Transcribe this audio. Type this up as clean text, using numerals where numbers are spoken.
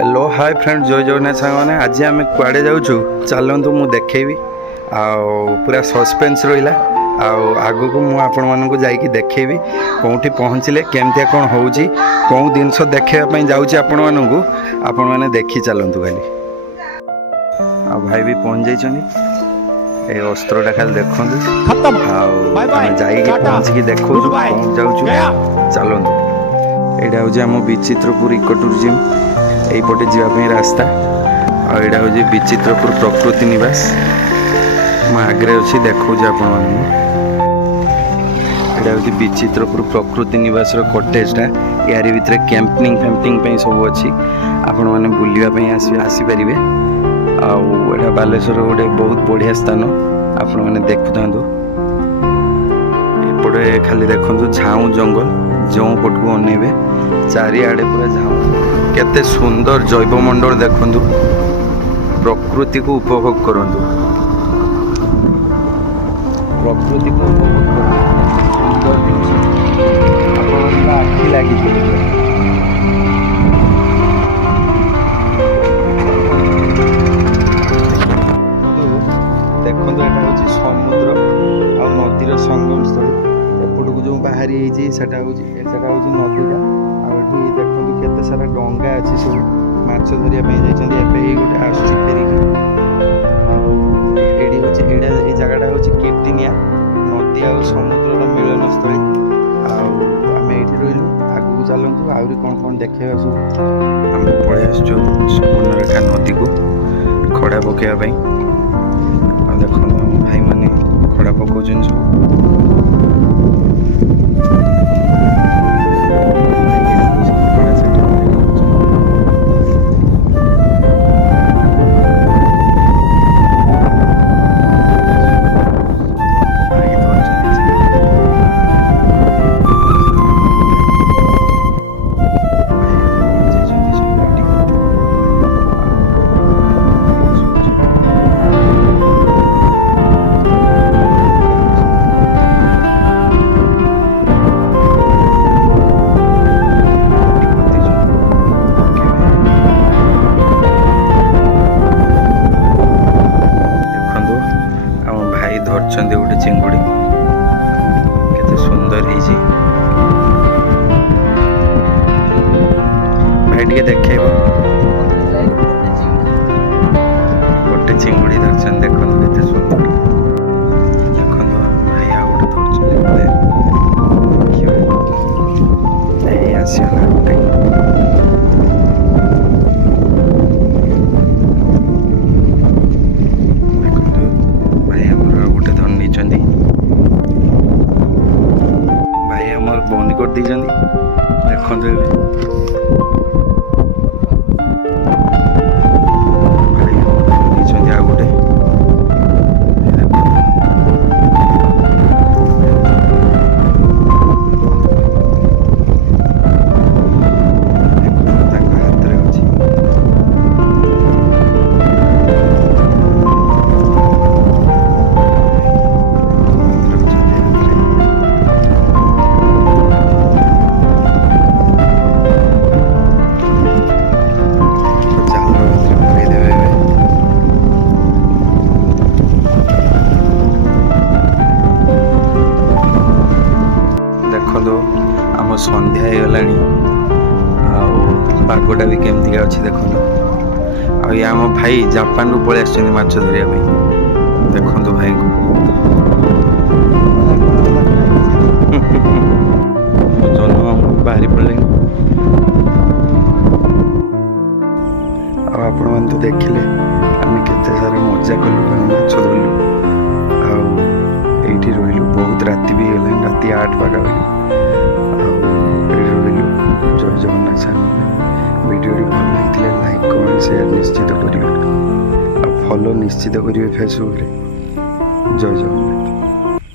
Hello hi friend जय जगन्नाथ सांगने आज आम कुआड़े जाऊँ चलतु मु देखेबी पूरा सस्पेन्स रहा आग को मुझे देखेबी कौटी पहुँचले केमतिया कौन हो कौन जिनस देखापी जाऊँगी आपण मैंने देखी चलतु खाली भाई भी पहुँच जाइए अस्त्रटा खाली देखु पहुँचिकी देखो कौन जाऊँ चलतु यहाँ हूँ आम विचित्रपुर इको टूरिज्म यहीपटे जावाई रास्ता आईटा हूँ विचित्रपुर प्रकृति निवास मैं आगे अच्छी देखा आपण यहाँ हूँ विचित्रपुर प्रकृति निवास कटेजटा यार भितर कैंपिंग फैम्पिंग सब अच्छी आपण मैंने बुलवाई आसीपर आटा बालेश्वर गोटे बहुत बढ़िया स्थान आपण मैंने देखु था एपटे खाली देखु झाऊ जंगल जो पटक अनेबे चारिआडे पूरा झाऊ केते सुंदर जैवमंडल देखु प्रकृति को उपभोग करूँ प्रकृति को उपभोग सुंदर जिन आखि लगी देखो यहाँ हूँ समुद्र आ नदीर संगम स्थल एपट को जो बाहरी होता हूँ नदीटा आठी देखो केते सारा डंगा अच्छी सब माछ धरिया जाइए गोटे आसूसी फेरिकी ये जगटा हूँ कीर्तिनिया नदी आ समुद्र मिलन स्थली आम ये रही आगू चलतु आहरी कौन कौन देखा सब आम पलि आसु सुवर्णरेखा नदी को खड़ा पकाइवाई देख भाई मैंने खड़ा पकाउन सब गोटे चिंगुड़ी केते सुंदर है भाई टे देखेब गोटे चिंगुड़ी धरछन देखो केते सुंदर देखो भाई आ गोटे धरछन आसीगला गोटे भाई आम बंद कर दी देखो भाई आ गोटे आम संध्या होगला पागटा भी केमती अच्छी देखो आम भाई जापान रू पलि आस माछ धरिया देखो भाई को जन्म बाहरी पड़े आपण मैंने तो देखिले आम केते सारा मजा कलु माछ धरलु आईटी रही बहुत राति भी गला राति 8 पाखापाखि जय जगन्नाथ चैनल वीडियो भल लगे लाइक कमेंट शेयर निश्चित करेंगे फॉलो निश्चित करेंगे फेसबुक रे जय जगन्नाथ।